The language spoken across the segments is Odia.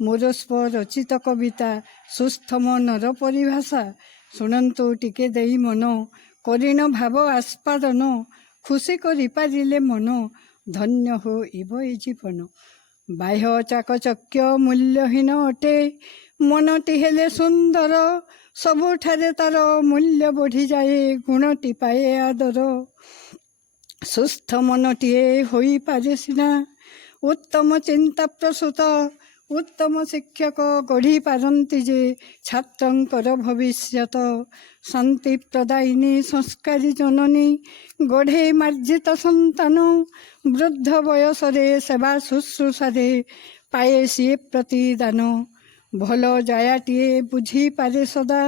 ମୋର ସ୍ୱରଚିତ କବିତା ସୁସ୍ଥ ମନର ପରିଭାଷା। ଶୁଣନ୍ତୁ ଟିକେ ଦେଇ ମନ, କରିଣ ଭାବ ଆସ୍ପାଦନ। ଖୁସି କରିପାରିଲେ ମନ, ଧନ୍ୟ ହୋଇବ ଏ ଜୀବନ। ବାହ୍ୟ ଚାକଚକ୍ୟ ମୂଲ୍ୟହୀନ ଅଟେ, ମନଟି ହେଲେ ସୁନ୍ଦର। ସବୁଠାରେ ତାର ମୂଲ୍ୟ ବଢ଼ିଯାଏ, ଗୁଣଟି ପାଏ ଆଦର। ସୁସ୍ଥ ମନଟିଏ ହୋଇପାରେ ସିନା ଉତ୍ତମ ଚିନ୍ତା ପ୍ରସୂତ। ଉତ୍ତମ ଶିକ୍ଷକ ଗଢ଼ି ପାରନ୍ତି ଯେ ଛାତ୍ରଙ୍କର ଭବିଷ୍ୟତ। ଶାନ୍ତି ପ୍ରଦାୟିନୀ ସଂସ୍କାରୀ ଜନନୀ ଗଢ଼େ ମାର୍ଜିତ ସନ୍ତାନ। ବୃଦ୍ଧ ବୟସରେ ସେବା ଶୁଶ୍ରୂଷାରେ ପାଏ ସିଏ ପ୍ରତିଦାନ। ଭଲ ଜାୟାଟିଏ ବୁଝିପାରେ ସଦା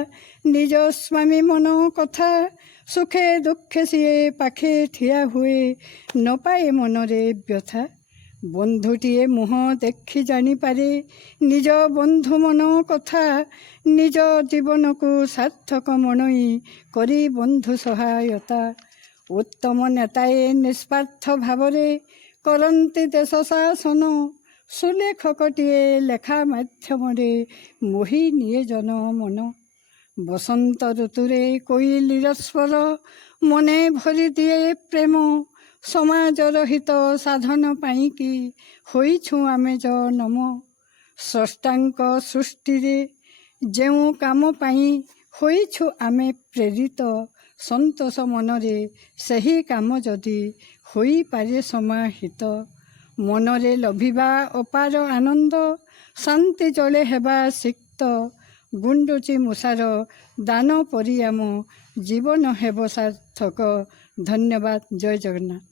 ନିଜ ସ୍ୱାମୀ ମନ କଥା। ସୁଖେ ଦୁଃଖେ ସିଏ ପାଖେ ଠିଆ ହୁଏ, ନ ପାଏ ମନରେ ବ୍ୟଥା। ବନ୍ଧୁଟିଏ ମୁହଁ ଦେଖି ଜାଣିପାରେ ନିଜ ବନ୍ଧୁ ମନ କଥା। ନିଜ ଜୀବନକୁ ସାର୍ଥକ ମଣଇ କରି ବନ୍ଧୁ ସହାୟତା। ଉତ୍ତମ ନେତାଏ ନିସ୍ୱାର୍ଥ ଭାବରେ କରନ୍ତି ଦେଶ ଶାସନ। ସୁଲେଖକଟିଏ ଲେଖା ମାଧ୍ୟମରେ ମୋହି ନିଏ ଜନ ମନ। ବସନ୍ତ ଋତୁରେ କୋଇଲିର ସ୍ୱର ମନେ ଭରିଦିଏ ପ୍ରେମ। ସମାଜର ହିତ ସାଧନ ପାଇଁକି ହୋଇଛୁ ଆମେ ଜନମ। ସ୍ରଷ୍ଟାଙ୍କ ସୃଷ୍ଟିରେ ଯେଉଁ କାମ ପାଇଁ ହୋଇଛୁ ଆମେ ପ୍ରେରିତ। ସନ୍ତୋଷ ମନରେ ସେହି କାମ ଯଦି ହୋଇପାରେ ସମାହିତ। ମନରେ ଲଭିବା ଅପାର ଆନନ୍ଦ, ଶାନ୍ତି ଜଳେ ହେବା ସିକ୍ତ। ଗୁଣ୍ଡୁଚି ମୂଷାର ଦାନ ପରି ଆମ ଜୀବନ ହେବ ସାର୍ଥକ। ଧନ୍ୟବାଦ। ଜୟ ଜଗନ୍ନାଥ।